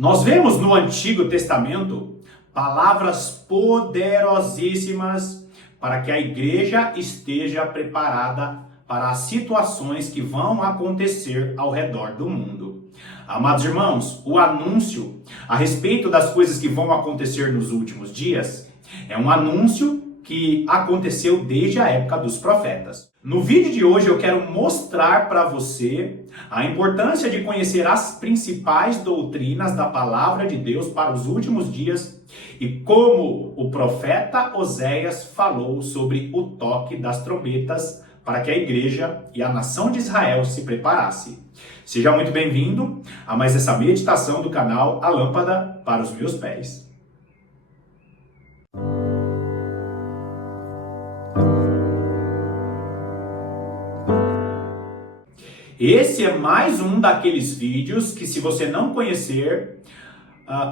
Nós vemos no Antigo Testamento palavras poderosíssimas para que a igreja esteja preparada para as situações que vão acontecer ao redor do mundo. Amados irmãos, o anúncio a respeito das coisas que vão acontecer nos últimos dias é um anúncio que aconteceu desde a época dos profetas. No vídeo de hoje eu quero mostrar para você a importância de conhecer as principais doutrinas da palavra de Deus para os últimos dias e como o profeta Oséias falou sobre o toque das trombetas para que a igreja e a nação de Israel se preparasse. Seja muito bem-vindo a mais essa meditação do canal A Lâmpada para os Meus Pés. Esse é mais um daqueles vídeos que, se você não conhecer,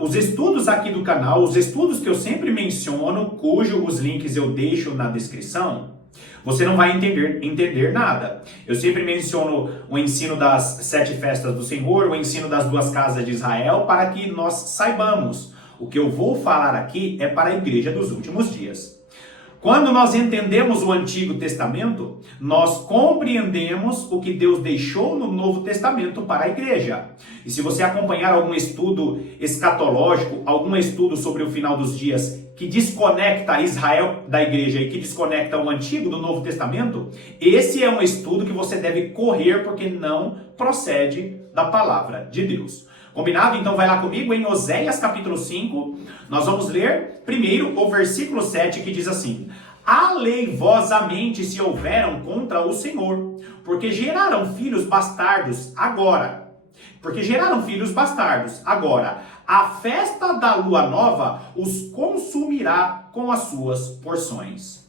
os estudos aqui do canal, os estudos que eu sempre menciono, cujos links eu deixo na descrição, você não vai entender nada. Eu sempre menciono o ensino das 7 festas do Senhor, o ensino das 2 casas de Israel, para que nós saibamos. O que eu vou falar aqui é para a igreja dos últimos dias. Quando nós entendemos o Antigo Testamento, nós compreendemos o que Deus deixou no Novo Testamento para a igreja. E se você acompanhar algum estudo escatológico, algum estudo sobre o final dos dias que desconecta Israel da igreja e que desconecta o Antigo do Novo Testamento, esse é um estudo que você deve correr porque não procede da palavra de Deus. Combinado? Então vai lá comigo em Oséias capítulo 5, nós vamos ler primeiro o versículo 7 que diz assim: aleivosamente se houveram contra o Senhor, porque geraram filhos bastardos agora. A festa da lua nova os consumirá com as suas porções.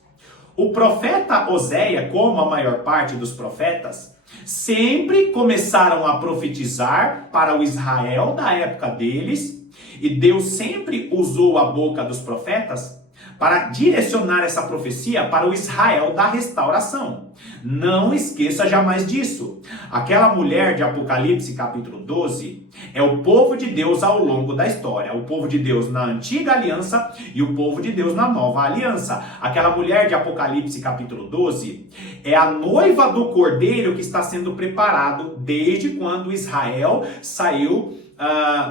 O profeta Oséias, como a maior parte dos profetas, sempre começaram a profetizar para o Israel da época deles, e Deus sempre usou a boca dos profetas para direcionar essa profecia para o Israel da restauração. Não esqueça jamais disso. Aquela mulher de Apocalipse capítulo 12 é o povo de Deus ao longo da história. O povo de Deus na antiga aliança e o povo de Deus na nova aliança. Aquela mulher de Apocalipse capítulo 12 é a noiva do Cordeiro que está sendo preparado desde quando Israel saiu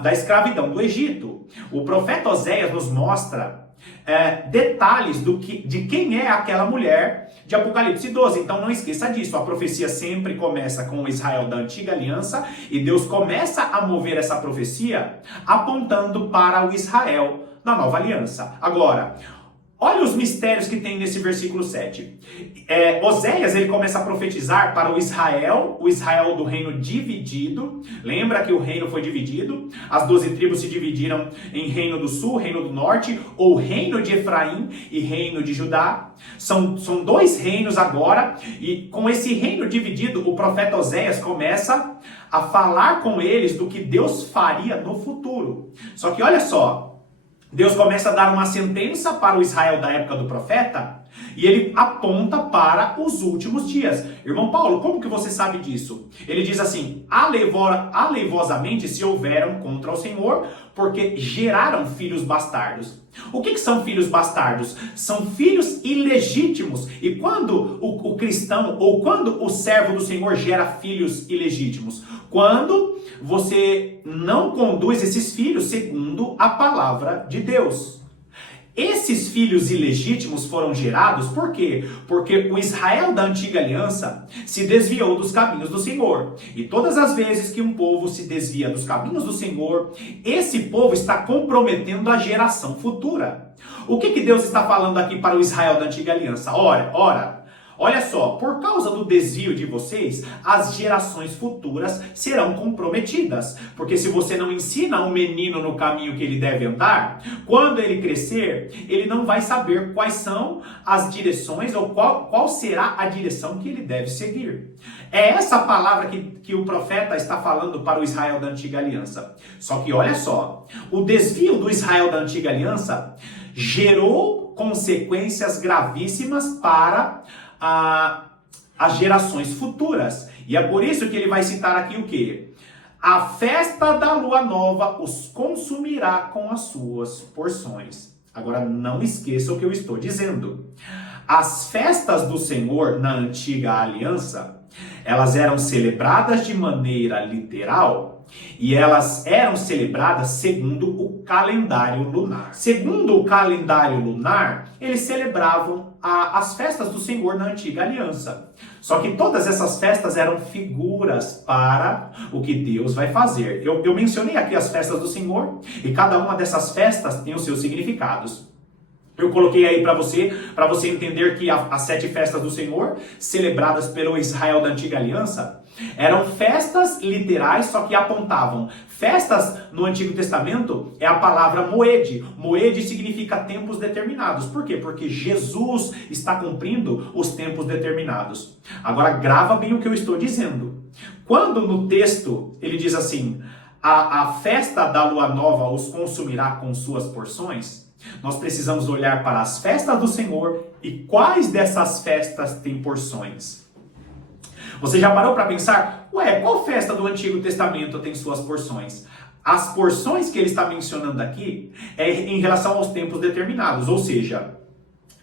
da escravidão do Egito. O profeta Oséias nos mostra detalhes de quem é aquela mulher de Apocalipse 12. Então não esqueça disso. A profecia sempre começa com o Israel da antiga aliança e Deus começa a mover essa profecia apontando para o Israel da nova aliança. Agora, olha os mistérios que tem nesse versículo 7. Oséias, ele começa a profetizar para o Israel do reino dividido. Lembra que o reino foi dividido? As 12 tribos se dividiram em reino do sul, reino do norte, ou reino de Efraim e reino de Judá. São 2 reinos agora, e com esse reino dividido, o profeta Oséias começa a falar com eles do que Deus faria no futuro. Só que olha só, Deus começa a dar uma sentença para o Israel da época do profeta e ele aponta para os últimos dias. Irmão Paulo, como que você sabe disso? Ele diz assim: aleivosamente se houveram contra o Senhor, porque geraram filhos bastardos. O que são filhos bastardos? São filhos ilegítimos. E quando o cristão ou quando o servo do Senhor gera filhos ilegítimos? Quando você não conduz esses filhos segundo a palavra de Deus. Esses filhos ilegítimos foram gerados por quê? Porque o Israel da antiga aliança se desviou dos caminhos do Senhor. E todas as vezes que um povo se desvia dos caminhos do Senhor, esse povo está comprometendo a geração futura. O que Deus está falando aqui para o Israel da antiga aliança? Olha só, por causa do desvio de vocês, as gerações futuras serão comprometidas. Porque se você não ensina um menino no caminho que ele deve andar, quando ele crescer, ele não vai saber quais são as direções ou qual será a direção que ele deve seguir. É essa palavra que o profeta está falando para o Israel da antiga aliança. Só que olha só, o desvio do Israel da antiga aliança gerou consequências gravíssimas para as gerações futuras. E é por isso que ele vai citar aqui o quê? A festa da lua nova os consumirá com as suas porções. Agora não esqueça o que eu estou dizendo. As festas do Senhor na antiga aliança, elas eram celebradas de maneira literal e elas eram celebradas segundo o calendário lunar. Segundo o calendário lunar, eles celebravam as festas do Senhor na antiga aliança. Só que todas essas festas eram figuras para o que Deus vai fazer. Eu mencionei aqui as festas do Senhor e cada uma dessas festas tem os seus significados. Eu coloquei aí para você entender que as 7 festas do Senhor, celebradas pelo Israel da Antiga Aliança, eram festas literais, só que apontavam. Festas no Antigo Testamento é a palavra moed. Moed significa tempos determinados. Por quê? Porque Jesus está cumprindo os tempos determinados. Agora grava bem o que eu estou dizendo. Quando no texto ele diz assim, a festa da lua nova os consumirá com suas porções, nós precisamos olhar para as festas do Senhor e quais dessas festas têm porções. Você já parou para pensar, qual festa do Antigo Testamento tem suas porções? As porções que ele está mencionando aqui é em relação aos tempos determinados, ou seja,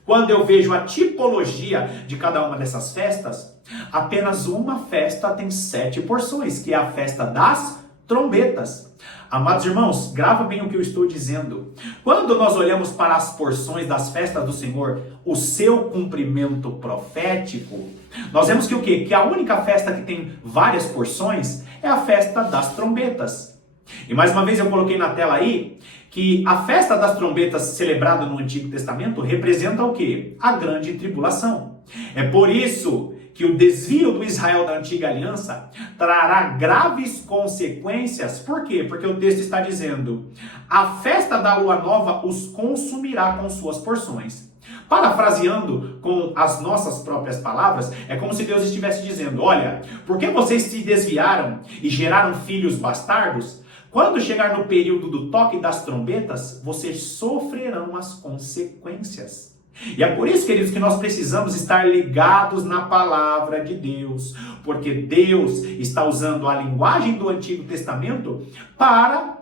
quando eu vejo a tipologia de cada uma dessas festas, apenas uma festa tem 7 porções, que é a festa das trombetas. Amados irmãos, grava bem o que eu estou dizendo. Quando nós olhamos para as porções das festas do Senhor, o seu cumprimento profético, nós vemos que o quê? Que a única festa que tem várias porções é a festa das trombetas. E mais uma vez eu coloquei na tela aí que a festa das trombetas celebrada no Antigo Testamento representa o quê? A grande tribulação. É por isso que o desvio do Israel da Antiga Aliança trará graves consequências. Por quê? Porque o texto está dizendo, a festa da lua nova os consumirá com suas porções. Parafraseando com as nossas próprias palavras, é como se Deus estivesse dizendo, olha, porque vocês se desviaram e geraram filhos bastardos, quando chegar no período do toque das trombetas, vocês sofrerão as consequências. E é por isso, queridos, que nós precisamos estar ligados na palavra de Deus, porque Deus está usando a linguagem do Antigo Testamento para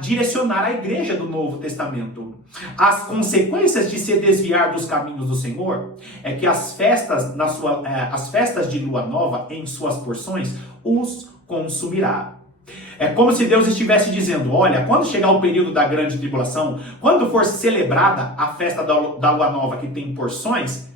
direcionar a igreja do Novo Testamento. As consequências de se desviar dos caminhos do Senhor é que as festas de lua nova, em suas porções, os consumirá. É como se Deus estivesse dizendo, olha, quando chegar o período da grande tribulação, quando for celebrada a festa da lua nova que tem porções,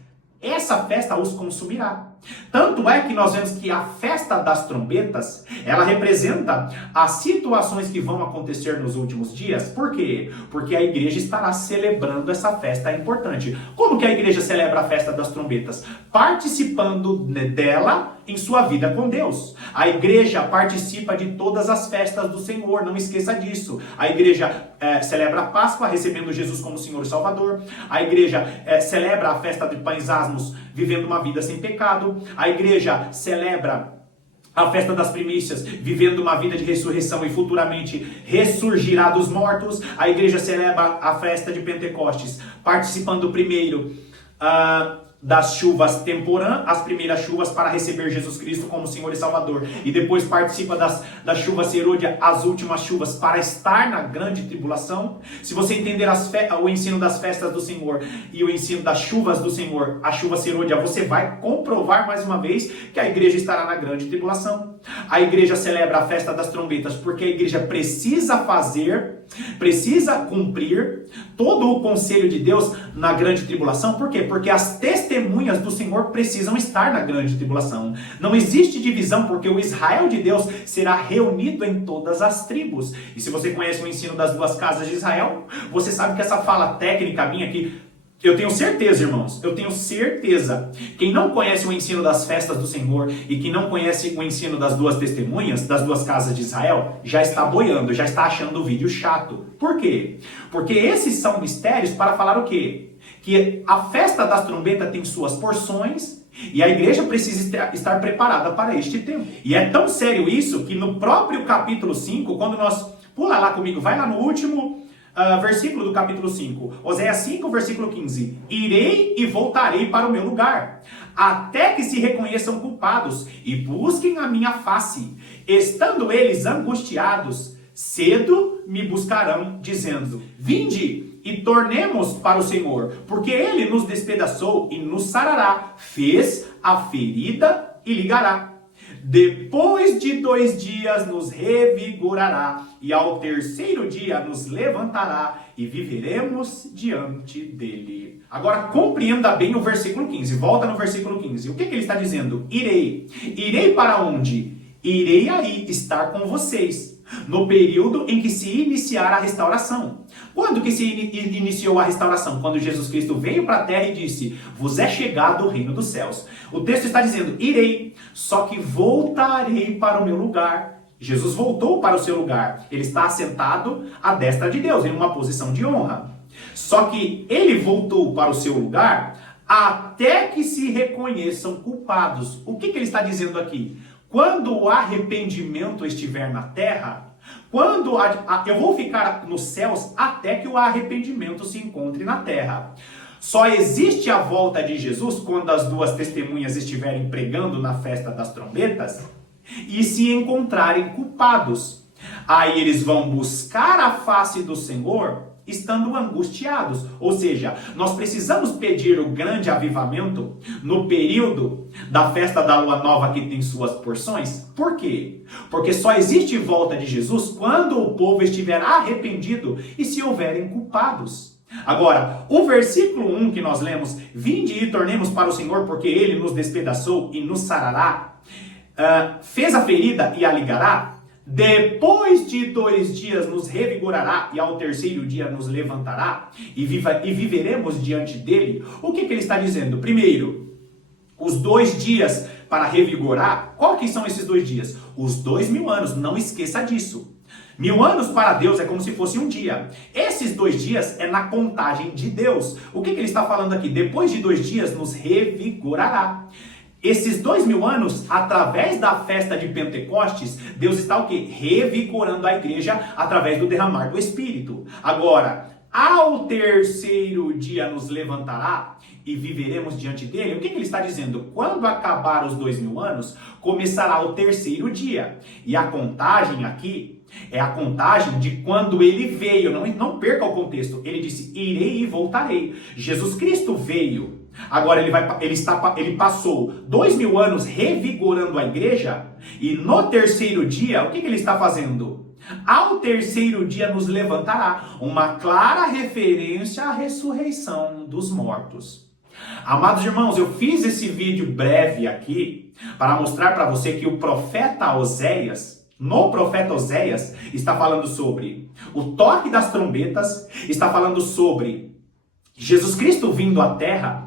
essa festa os consumirá. Tanto é que nós vemos que a festa das trombetas, ela representa as situações que vão acontecer nos últimos dias. Por quê? Porque a igreja estará celebrando essa festa importante. Como que a igreja celebra a festa das trombetas? Participando dela em sua vida com Deus. A igreja participa de todas as festas do Senhor, não esqueça disso. A igreja celebra a Páscoa, recebendo Jesus como Senhor e Salvador. A igreja celebra a festa de pães asmos, vivendo uma vida sem pecado. A igreja celebra a festa das primícias, vivendo uma vida de ressurreição e futuramente ressurgirá dos mortos. A igreja celebra a festa de Pentecostes, participando primeiro das chuvas temporã, as primeiras chuvas para receber Jesus Cristo como Senhor e Salvador. E depois participa das chuvas serôdia, as últimas chuvas, para estar na grande tribulação. Se você entender o ensino das festas do Senhor e o ensino das chuvas do Senhor, a chuva serôdia, você vai comprovar mais uma vez que a igreja estará na grande tribulação. A igreja celebra a festa das trombetas porque a igreja precisa cumprir todo o conselho de Deus na grande tribulação. Por quê? Porque as testemunhas do Senhor precisam estar na grande tribulação. Não existe divisão, porque o Israel de Deus será reunido em todas as tribos. E se você conhece o ensino das 2 casas de Israel, você sabe que essa fala técnica minha aqui, eu tenho certeza, irmãos, eu tenho certeza, quem não conhece o ensino das festas do Senhor e que não conhece o ensino das 2 testemunhas, das 2 casas de Israel, já está boiando, já está achando o vídeo chato. Por quê? Porque esses são mistérios para falar o quê? Que a festa das trombetas tem suas porções e a igreja precisa estar preparada para este tempo. E é tão sério isso que no próprio capítulo 5, quando nós... Pula lá comigo, vai lá no último... versículo do capítulo 5, Oséias 5, versículo 15. Irei e voltarei para o meu lugar, até que se reconheçam culpados e busquem a minha face Estando eles angustiados, cedo me buscarão, dizendo: vinde e tornemos para o Senhor, porque ele nos despedaçou e nos sarará, fez a ferida e ligará. Depois de 2 dias nos revigorará, e ao 3º dia nos levantará, e viveremos diante dele. Agora compreenda bem o versículo 15, volta no versículo 15. O que ele está dizendo? Irei. Irei para onde? Irei aí estar com vocês, no período em que se iniciar a restauração. Quando que se iniciou a restauração? Quando Jesus Cristo veio para a terra e disse: vos é chegado o reino dos céus. O texto está dizendo: irei, só que voltarei para o meu lugar. Jesus voltou para o seu lugar. Ele está assentado à destra de Deus, em uma posição de honra. Só que ele voltou para o seu lugar até que se reconheçam culpados. O que ele está dizendo aqui? Quando o arrependimento estiver na terra, eu vou ficar nos céus até que o arrependimento se encontre na terra. Só existe a volta de Jesus quando as 2 testemunhas estiverem pregando na festa das trombetas e se encontrarem culpados. Aí eles vão buscar a face do Senhor estando angustiados. Ou seja, nós precisamos pedir o grande avivamento no período da festa da lua nova que tem suas porções. Por quê? Porque só existe volta de Jesus quando o povo estiver arrependido e se houverem culpados. Agora, o versículo 1 que nós lemos: vinde e tornemos para o Senhor, porque ele nos despedaçou e nos sarará, fez a ferida e a ligará. Depois de 2 dias nos revigorará, e ao 3º dia nos levantará, e viveremos diante dele. O que ele está dizendo? Primeiro, os 2 dias para revigorar. Qual que são esses 2 dias? Os 2000 anos, não esqueça disso. 1000 anos para Deus é como se fosse um dia. Esses 2 dias é na contagem de Deus. O que ele está falando aqui? Depois de 2 dias nos revigorará. Esses 2000 anos, através da festa de Pentecostes, Deus está o quê? Revigorando a igreja através do derramar do Espírito. Agora, ao 3º dia nos levantará e viveremos diante dele. O que ele está dizendo? Quando acabar os 2000 anos, começará o 3º dia. E a contagem aqui é a contagem de quando ele veio. Não perca o contexto. Ele disse: irei e voltarei. Jesus Cristo veio. Agora ele passou 2000 anos revigorando a igreja, e no 3º dia, o que ele está fazendo? Ao 3º dia nos levantará, uma clara referência à ressurreição dos mortos. Amados irmãos, eu fiz esse vídeo breve aqui para mostrar para você que o profeta Oséias, no profeta Oséias, está falando sobre o toque das trombetas, está falando sobre Jesus Cristo vindo à terra,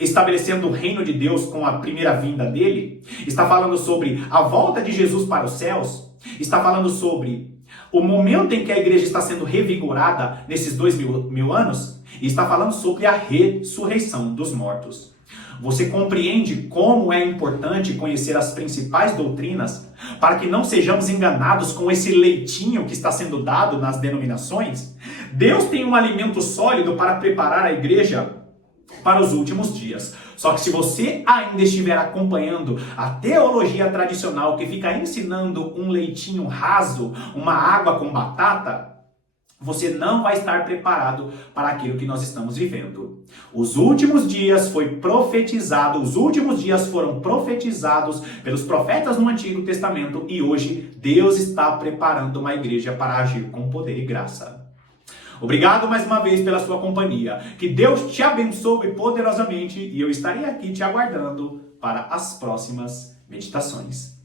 estabelecendo o reino de Deus com a primeira vinda dele, está falando sobre a volta de Jesus para os céus, está falando sobre o momento em que a igreja está sendo revigorada nesses 2000 anos, e está falando sobre a ressurreição dos mortos. Você compreende como é importante conhecer as principais doutrinas para que não sejamos enganados com esse leitinho que está sendo dado nas denominações? Deus tem um alimento sólido para preparar a igreja para os últimos dias. Só que se você ainda estiver acompanhando a teologia tradicional que fica ensinando um leitinho raso, uma água com batata, você não vai estar preparado para aquilo que nós estamos vivendo. Os últimos dias foram profetizados pelos profetas no Antigo Testamento, e hoje Deus está preparando uma igreja para agir com poder e graça. Obrigado mais uma vez pela sua companhia. Que Deus te abençoe poderosamente, e eu estarei aqui te aguardando para as próximas meditações.